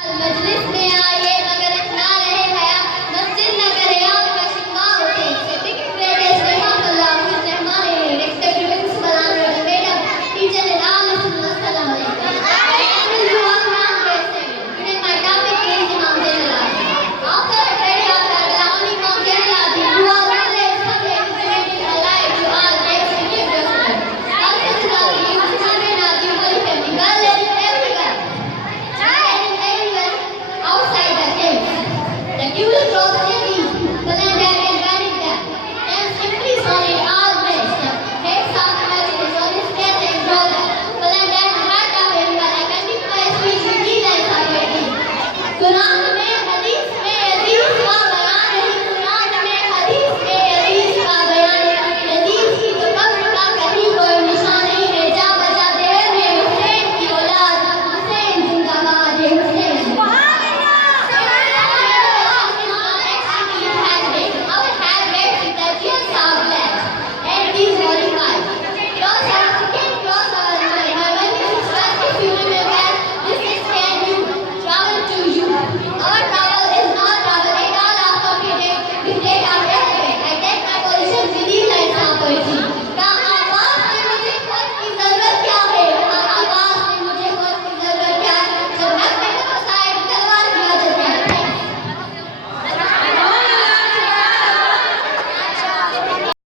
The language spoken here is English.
मजलिस में आए मगर इतना रहे हया मस्जिद न करे आपका शिकवा उठे से बिग ग्रेटेस्ट रहमतुल्लाह who is Rahman respected principal honorable madam teacher and all students assalamu alaikum. You all now grade 7. Today my topic is Imam Zainul Abidin. After a great doctor Imam Zainul Abidin who all well led subject implementing a life to all great students of Islam. Al-Fazlani Muslimin Abidin Holy Family well led everywhere. Outside the gates. The dual growth